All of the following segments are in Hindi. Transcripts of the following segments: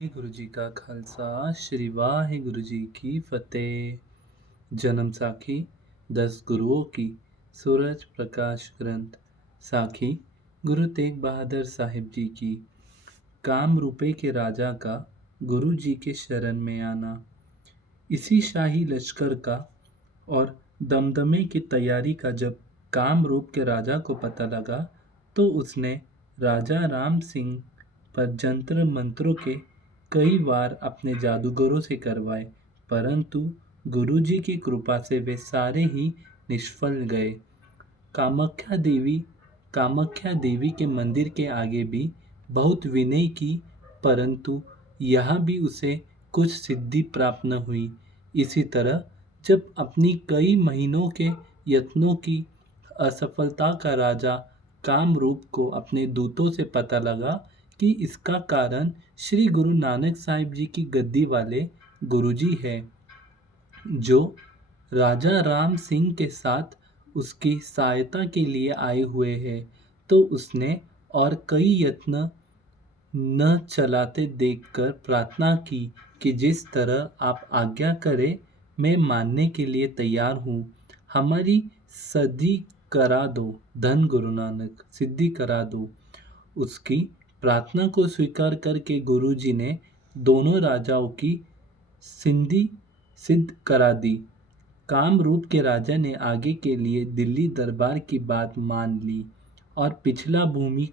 गुरु जी का खालसा श्री वाहिगुरु जी की फतेह। जन्म साखी 10 गुरुओं की सूरज प्रकाश ग्रंथ साखी गुरु तेग बहादुर साहिब जी की। काम रूपे के राजा का गुरु जी के शरण में आना। इसी शाही लश्कर का और दमदमे की तैयारी का जब कामरूप के राजा को पता लगा तो उसने राजा राम सिंह पर जंतर मंत्रों के कई बार अपने जादूगरों से करवाए, परंतु गुरुजी की कृपा से वे सारे ही निष्फल गए। कामाख्या देवी कामाख्या देवी के मंदिर के आगे भी बहुत विनय की, परंतु यहाँ भी उसे कुछ सिद्धि प्राप्त न हुई। इसी तरह जब अपनी कई महीनों के यत्नों की असफलता का राजा कामरूप को अपने दूतों से पता लगा कि इसका कारण श्री गुरु नानक साहिब जी की गद्दी वाले गुरुजी है, जो राजा राम सिंह के साथ उसकी सहायता के लिए आए हुए हैं, तो उसने और कई यत्न न चलाते देखकर प्रार्थना की कि जिस तरह आप आज्ञा करें मैं मानने के लिए तैयार हूँ। हमारी सदी करा दो, धन गुरु नानक सिद्धि करा दो। उसकी प्रार्थना को स्वीकार करके गुरुजी ने दोनों राजाओं की सिद्धि सिद्ध करा दी। कामरूप के राजा ने आगे के लिए दिल्ली दरबार की बात मान ली और पिछला भूमि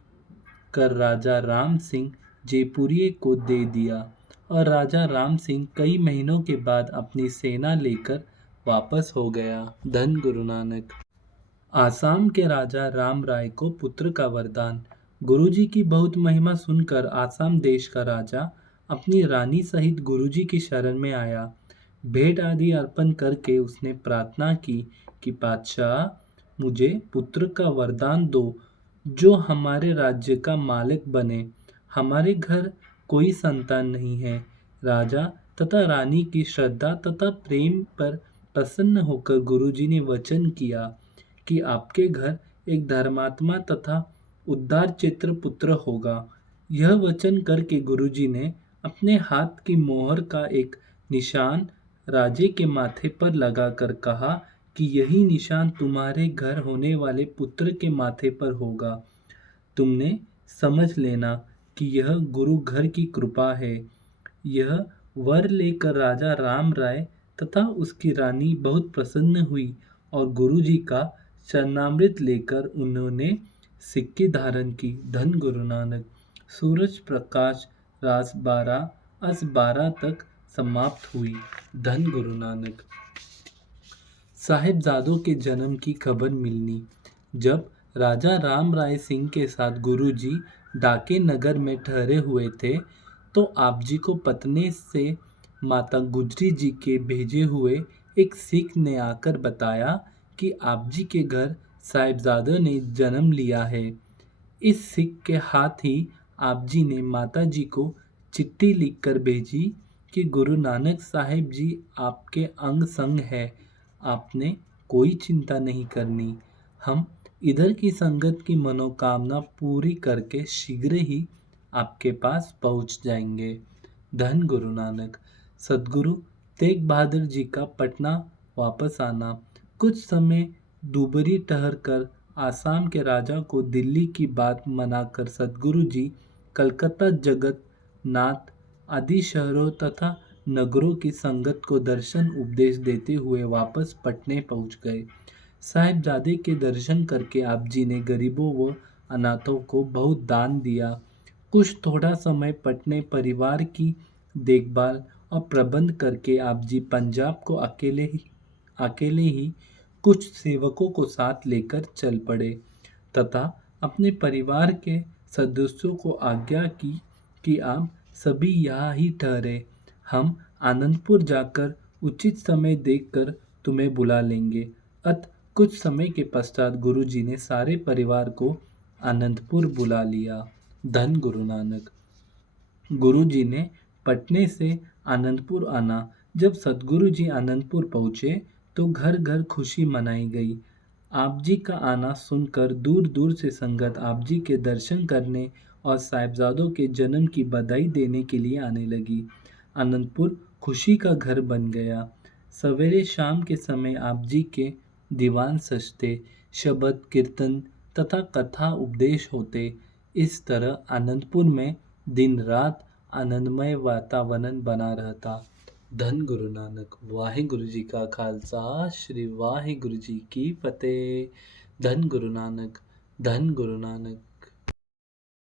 कर राजा राम सिंह जयपुरिये को दे दिया और राजा राम सिंह कई महीनों के बाद अपनी सेना लेकर वापस हो गया। धन गुरु नानक। आसाम के राजा राम राय को पुत्र का वरदान। गुरुजी की बहुत महिमा सुनकर आसाम देश का राजा अपनी रानी सहित गुरुजी की शरण में आया। भेंट आदि अर्पण करके उसने प्रार्थना की कि पातशाह मुझे पुत्र का वरदान दो जो हमारे राज्य का मालिक बने। हमारे घर कोई संतान नहीं है। राजा तथा रानी की श्रद्धा तथा प्रेम पर प्रसन्न होकर गुरुजी ने वचन किया कि आपके घर एक धर्मात्मा तथा उद्धार चित्र पुत्र होगा। यह वचन करके गुरुजी ने अपने हाथ की मोहर का एक निशान राजे के माथे पर लगाकर कहा कि यही निशान तुम्हारे घर होने वाले पुत्र के माथे पर होगा। तुमने समझ लेना कि यह गुरु घर की कृपा है। यह वर लेकर राजा राम राय तथा उसकी रानी बहुत प्रसन्न हुई और गुरुजी का चरणामृत लेकर उन्होंने सिक्के धारण की। धन गुरु नानक। सूरज प्रकाश रात 12 अस 12 तक समाप्त हुई। धन गुरु नानक। साहिबजादों के जन्म की खबर मिलनी। जब राजा राम राय सिंह के साथ गुरुजी डाके नगर में ठहरे हुए थे, तो आप जी को पतने से माता गुजरी जी के भेजे हुए एक सिख ने आकर बताया कि आप जी के घर साहिबजादों ने जन्म लिया है। इस सिख के हाथ ही आप जी ने माता जी को चिट्ठी लिखकर भेजी कि गुरु नानक साहिब जी आपके अंग संग है। आपने कोई चिंता नहीं करनी। हम इधर की संगत की मनोकामना पूरी करके शीघ्र ही आपके पास पहुंच जाएंगे। धन गुरु नानक। सदगुरु तेग बहादुर जी का पटना वापस आना। कुछ समय दुबरी ठहर कर आसाम के राजा को दिल्ली की बात मनाकर सदगुरु जी कलकत्ता जगत नाथ आदि शहरों तथा नगरों की संगत को दर्शन उपदेश देते हुए वापस पटने पहुंच गए। साहिबजादे के दर्शन करके आप जी ने गरीबों व अनाथों को बहुत दान दिया। कुछ थोड़ा समय पटने परिवार की देखभाल और प्रबंध करके आप जी पंजाब को अकेले ही कुछ सेवकों को साथ लेकर चल पड़े तथा अपने परिवार के सदस्यों को आज्ञा की कि आप सभी यहाँ ही ठहरे। हम आनंदपुर जाकर उचित समय देखकर तुम्हें बुला लेंगे। अत कुछ समय के पश्चात गुरुजी ने सारे परिवार को आनंदपुर बुला लिया। धन गुरु नानक। गुरुजी ने पटने से आनंदपुर आना। जब सदगुरु जी आनंदपुर पहुँचे तो घर घर खुशी मनाई गई। आप जी का आना सुनकर दूर दूर से संगत आप जी के दर्शन करने और साहिबजादों के जन्म की बधाई देने के लिए आने लगी। आनंदपुर खुशी का घर बन गया। सवेरे शाम के समय आप जी के दीवान सजते, शबद कीर्तन तथा कथा उपदेश होते। इस तरह आनंदपुर में दिन रात आनंदमय वातावरण बना रहता। धन गुरु नानक। वाहिगुरु जी का खालसा, श्री वाहिगुरु जी की फतेह। धन गुरु नानक, धन गुरु नानक।